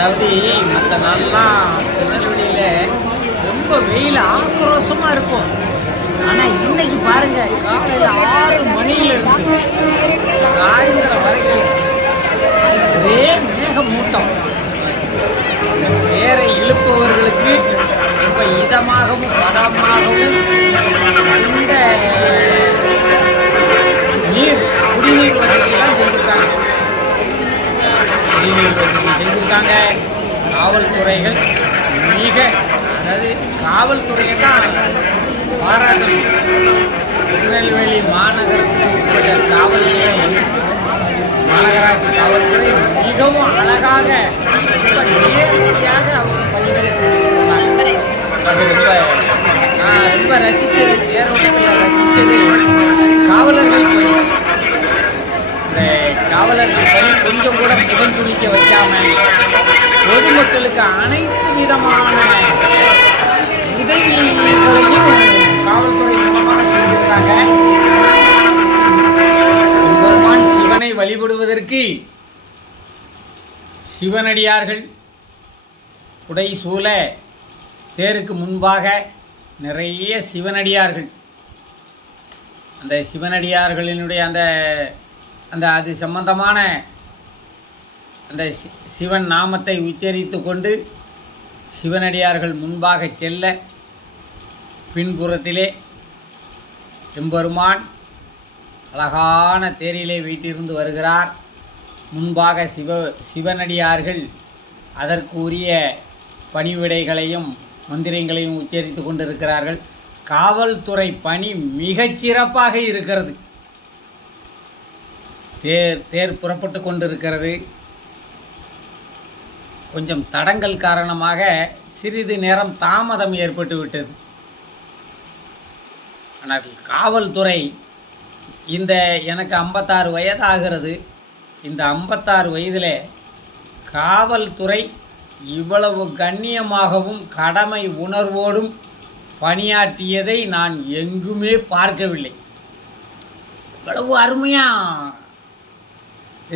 அதாவது மற்ற நாள்லாம் திருநெல்வேலியில் ரொம்ப வெயில் ஆக்ரோஷமாக இருக்கும். ஆனால் இன்னைக்கு பாருங்கள், காலையில் 6 மணியிலிருந்து சாயந்தரம் வரைக்கும் ஒரே மேகமூட்டம். தேரை இழுப்பவர்களுக்கு ரொம்ப இதமாகவும் பதமாகவும் இந்த நீர் குடிநீர் வசதியெல்லாம் செஞ்சுருக்காங்க. குடிநீர் வசதி செஞ்சுருக்காங்க. காவல்துறைகள் மிக, அதாவது காவல்துறையை தான் பாராட்டணும். திருநெல்வேலி மாநகரத்துக்கு உட்பட்ட காவல் நிலையம், மாநகராட்சி காவல்துறை மிகவும் அழகாக ரொம்ப நேர்த்தியாக அவங்க பணிகளை செஞ்சுருக்காங்க. அது நான் ரொம்ப ரசித்தது, தேர்தலில் ரசித்தது காவலர்கள் பணி. இந்த காவலர்கள் பணி கொஞ்சம் கூட புகழ் துணிக்க வைக்காம பொதுமக்களுக்கு அனைத்து விதமான உதவிகளையும் காவல்துறை மூலமாக செஞ்சிருக்காங்க. பெருமான் சிவனை வழிபடுவதற்கு சிவனடியார்கள் உடை சூழ தேருக்கு முன்பாக நிறைய சிவனடியார்கள், அந்த சிவனடியார்களினுடைய அந்த அந்த அது சம்பந்தமான அந்த சிவன் நாமத்தை உச்சரித்து கொண்டு சிவனடியார்கள் முன்பாக செல்ல, பின்புறத்திலே எம்பெருமான் அழகான தேரிலே வீட்டிலிருந்து வருகிறார். முன்பாக சிவனடியார்கள் அதற்கு உரிய பணிவிடைகளையும் மந்திரங்களையும் உச்சரித்து கொண்டிருக்கிறார்கள். காவல்துறை பணி மிகச்சிறப்பாக இருக்கிறது. தேர் புறப்பட்டு கொண்டிருக்கிறது. கொஞ்சம் தடங்கள் காரணமாக சிறிது நேரம் தாமதம் ஏற்பட்டு விட்டது. ஆனால் காவல்துறை எனக்கு 56 வயது ஆகிறது. இந்த 56 வயதில் காவல்துறை இவ்வளவு கண்ணியமாகவும் கடமை உணர்வோடும் பணியாற்றியதை நான் எங்குமே பார்க்கவில்லை. இவ்வளவு அருமையாக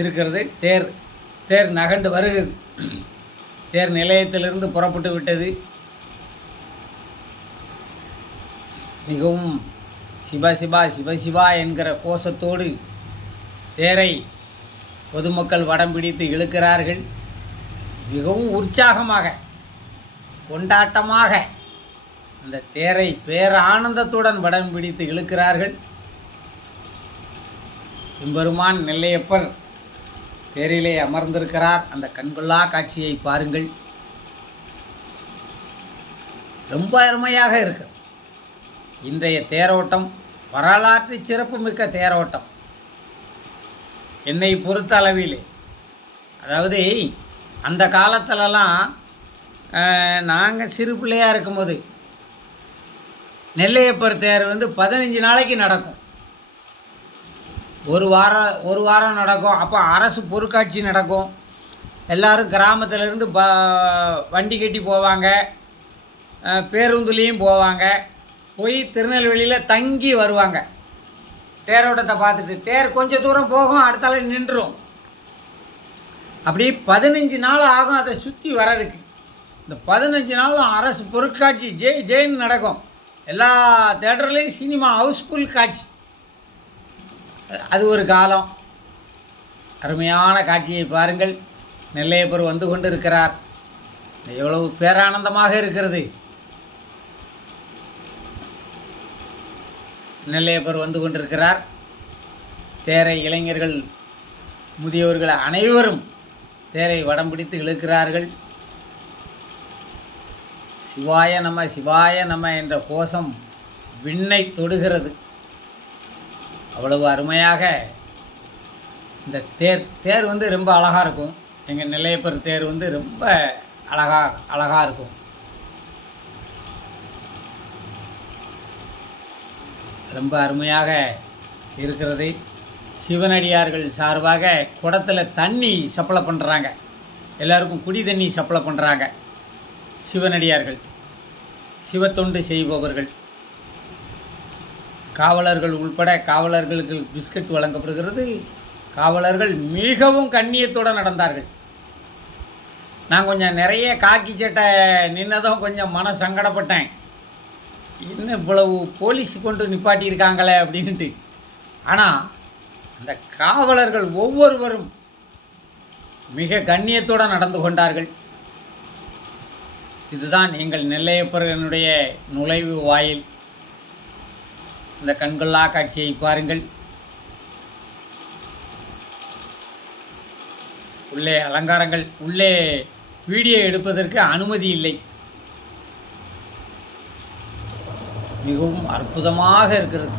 இருக்கிறது. தேர் நகண்டு வருகிறது. தேர் நிலையத்திலிருந்து புறப்பட்டு விட்டது. மிகவும் சிவசிவா சிவசிவா என்கிற கோஷத்தோடு தேரை பொதுமக்கள் வடம் பிடித்து இழுக்கிறார்கள். மிகவும் உற்சாகமாக, கொண்டாட்டமாக அந்த தேரை பேரானந்தத்துடன் வடம் பிடித்து இழுக்கிறார்கள். எம்பெருமான் நெல்லையப்பர் தேரிலே அமர்ந்திருக்கிறார். அந்த கண்கொள்ளா காட்சியை பாருங்கள். ரொம்ப அருமையாக இருக்குது. இன்றைய தேரோட்டம் வரலாற்று சிறப்புமிக்க தேரோட்டம். என்னை பொறுத்த அளவில், அதாவது அந்த காலத்திலலாம் நாங்கள் சிறு பிள்ளையாக இருக்கும்போது நெல்லையப்பர் தேர் 15 நாளைக்கு நடக்கும். ஒரு வாரம் நடக்கும். அப்போ அரசு பொருட்காட்சி நடக்கும். எல்லோரும் கிராமத்திலேருந்து வண்டி கட்டி போவாங்க, பேருந்துலேயும் போவாங்க. போய் திருநெல்வேலியில் தங்கி வருவாங்க. தேரோட்டத்தை பார்த்துட்டு தேர் கொஞ்சம் தூரம் போகும், அடுத்தால நின்றுடும். அப்படி 15 நாள் ஆகும் அதை சுற்றி வர்றதுக்கு. இந்த 15 நாளும் அரசு பொருட்காட்சி ஜெயின்னு நடக்கும். எல்லா தேட்டர்லேயும் சினிமா ஹவுஸ்ஃபுல் காட்சி. அது ஒரு காலம். அருமையான காட்சியை பாருங்கள். நெல்லையப்பர் வந்து கொண்டு இருக்கிறார். எவ்வளவு பேரானந்தமாக இருக்கிறது. நெல்லையப்பர் வந்து கொண்டிருக்கிறார். தேரை இளைஞர்கள், முதியவர்கள் அனைவரும் தேரை வடம் பிடித்து இழுக்கிறார்கள். சிவாய நம சிவாய நம என்ற கோஷம் விண்ணை தொடுகிறது. அவ்வளவு அருமையாக இந்த தேர் ரொம்ப அழகாக இருக்கும். எங்கள் நெல்லையப்பர் தேர் ரொம்ப அழகாக இருக்கும். ரொம்ப அருமையாக இருக்கிறது. சிவனடியார்கள் சார்பாக குடத்தில் தண்ணி சப்ளை பண்ணுறாங்க. எல்லாருக்கும் குடி தண்ணி சப்ளை பண்ணுறாங்க. சிவனடியார்கள், சிவத்தொண்டு செய்பவர்கள், காவலர்கள் உள்பட காவலர்களுக்கு பிஸ்கட் வழங்கப்படுகிறது. காவலர்கள் மிகவும் கண்ணியத்துடன் நடந்தார்கள். நான் கொஞ்சம் நிறைய காக்கி சட்டை நின்னதும் கொஞ்சம் மன சங்கடப்பட்டேன். இன்னும் இவ்வளவு போலீஸ் கொண்டு நிப்பாட்டியிருக்காங்களே அப்படின்ட்டு. ஆனால் அந்த காவலர்கள் ஒவ்வொருவரும் மிக கண்ணியத்தோடு நடந்து கொண்டார்கள். இதுதான் எங்கள் நெல்லையப்பரனுடைய நுழைவு வாயில். இந்த கண்கொள்ளா காட்சியை பாருங்கள். உள்ளே அலங்காரங்கள், உள்ளே வீடியோ எடுப்பதற்கு அனுமதி இல்லை. மிகவும் அற்புதமாக இருக்கிறது.